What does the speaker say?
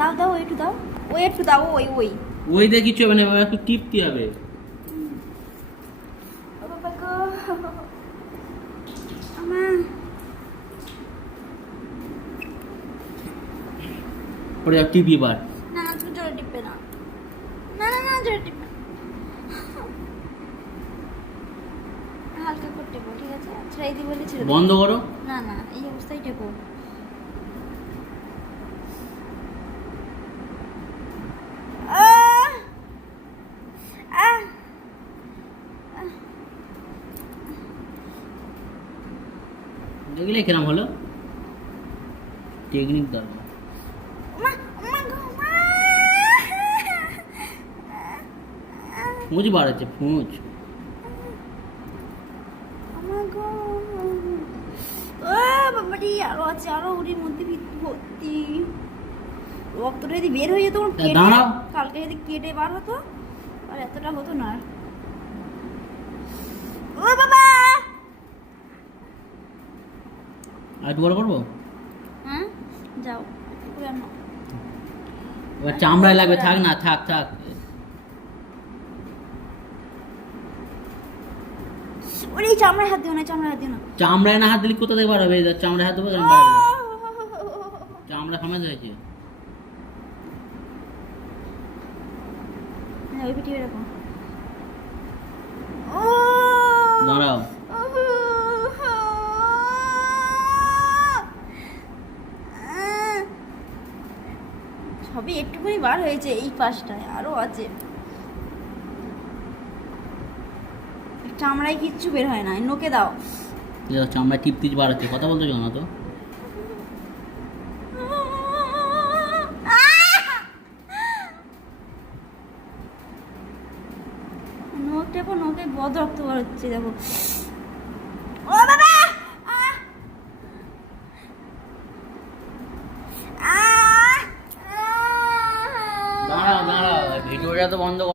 দাও দাও একটু দাও, ওই একটু দাও, ওই ওই ওই দিয়ে কিছু হবে না, এবার একটু টিপতে হবে। ও বাবা গো আমা পরে যাও টিপি বার। না তুমি জোরে টিপবে না, না না না জোরে টিপবে না, হালকা করে টেপো, ঠিক আছে? ছেড়ে দিই বলে ছেড়ে বন্ধ করো। না না এই অবস্থায় টেপো। দেখলে কিরম হলো, টেকনিক দরকার। ফুঁজ বার হচ্ছে, ফুঁজ। বাবারি আরো আছে, আরো ওর মধ্যে ভর্তি রক্তটা যদি বের হয়ে যেত দাঁড়াও। কালকে যদি কেটে বার হতো আর এতটা হতো না। ও বাবা আর একটু বড় করবো? হ্যাঁ যাও করে আনো। এবার চামড়ায় লাগবে, থাক না, থাক থাক। ওরে চামড়ায় হাত দিও না, চামড়ায় হাত দিও না। চামড়ায় না হাত দিলে কোথা থেকে বার হবে? চামড়ায় হাত দেবো, কেন বার হবে? চামড়া সমেত হয়েছে। ওই পিঠে এরকম। ও দাঁড়াও। সবই একটুখানি বার হয়েছে এই পাশটায়, আরো আছে। চামড়ায় কিচ্ছু বের হয় না, নোকে দাও। চামড়ায় টিপ টিপ বার হচ্ছে, কথা বলতে জানো তো? নোক টেপো, নোকে বদ রক্ত বার হচ্ছে দেখো। ও বাবা দাঁড়াও দাঁড়াও, ভিডিওটা তো বন্ধ